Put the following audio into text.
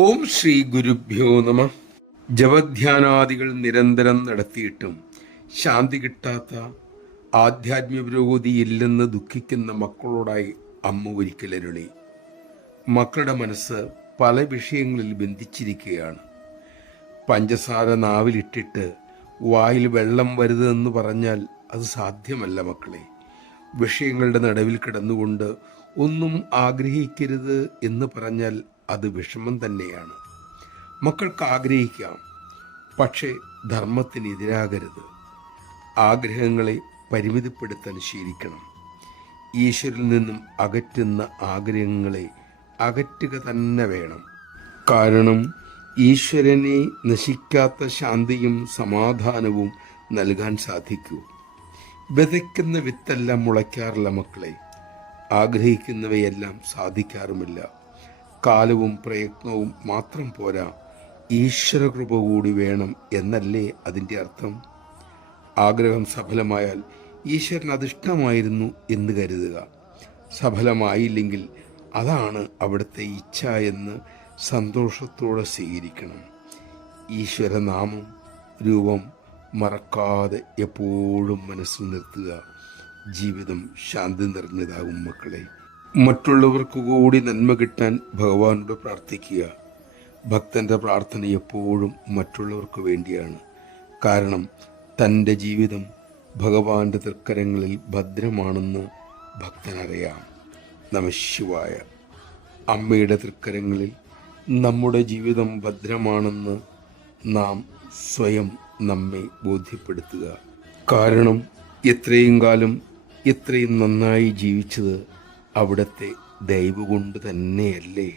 ഓം ശ്രീ ഗുരുഭ്യോ നമ. ജപധ്യാനാദികൾ നിരന്തരം നടത്തിയിട്ടും ശാന്തി കിട്ടാത്ത ആധ്യാത്മിക പുരോഗതിയില്ലെന്ന് ദുഃഖിക്കുന്ന മക്കളോടായി അമ്മ ഒരിക്കലരുളി. മക്കളുടെ മനസ്സ് പല വിഷയങ്ങളിൽ ബന്ധിച്ചിരിക്കുകയാണ്. പഞ്ചസാര നാവിലിട്ടിട്ട് വായിൽ വെള്ളം വരുതെന്ന് പറഞ്ഞാൽ അത് സാധ്യമല്ല മക്കളെ. വിഷയങ്ങളുടെ നടുവിൽ കിടന്നുകൊണ്ട് ഒന്നും ആഗ്രഹിക്കരുത് എന്ന് പറഞ്ഞാൽ അത് വിഷമം തന്നെയാണ്. മക്കൾക്ക് ആഗ്രഹിക്കാം, പക്ഷേ ധർമ്മത്തിനെതിരാകരുത്. ആഗ്രഹങ്ങളെ പരിമിതിപ്പെടുത്താൻ ശീലിക്കണം. ഈശ്വരിൽ നിന്നും അകറ്റുന്ന ആഗ്രഹങ്ങളെ അകറ്റുക തന്നെ വേണം. കാരണം ഈശ്വരനെ നശിക്കാത്ത ശാന്തിയും സമാധാനവും നൽകാൻ സാധിക്കൂ. വിതയ്ക്കുന്ന വിത്തെല്ലാം മുളയ്ക്കാറില്ല മക്കളെ. ആഗ്രഹിക്കുന്നവയെല്ലാം സാധിക്കാറുമില്ല. കാലവും പ്രയത്നവും മാത്രം പോരാ, ഈശ്വരകൃപ കൂടി വേണം എന്നല്ലേ അതിൻ്റെ അർത്ഥം. ആഗ്രഹം സഫലമായാൽ ഈശ്വരൻ അതിഷ്ടമായിരുന്നു എന്ന് കരുതുക. സഫലമായില്ലെങ്കിൽ അതാണ് അവിടുത്തെ ഇച്ഛ എന്ന് സന്തോഷത്തോടെ സ്വീകരിക്കണം. ഈശ്വരനാമം രൂപം മറക്കാതെ എപ്പോഴും മനസ്സിൽ നിർത്തുക. ജീവിതം ശാന്തി നിറഞ്ഞതാകും മക്കളെ. മറ്റുള്ളവർക്ക് കൂടി നന്മ കിട്ടാൻ ഭഗവാനോട് പ്രാർത്ഥിക്കുക. ഭക്തൻ്റെ പ്രാർത്ഥന എപ്പോഴും മറ്റുള്ളവർക്ക് വേണ്ടിയാണ്. കാരണം തൻ്റെ ജീവിതം ഭഗവാന്റെ തൃക്കരങ്ങളിൽ ഭദ്രമാണെന്ന് ഭക്തനറിയാം. നമഃശിവായ. അമ്മയുടെ തൃക്കരങ്ങളിൽ നമ്മുടെ ജീവിതം ഭദ്രമാണെന്ന് നാം സ്വയം നമ്മെ ബോധ്യപ്പെടുത്തുക. കാരണം എത്രയും കാലം ഇത്രയും നന്നായി ജീവിച്ചത് അവിടുത്തെ ദയവ് കൊണ്ട് തന്നെയല്ലേ.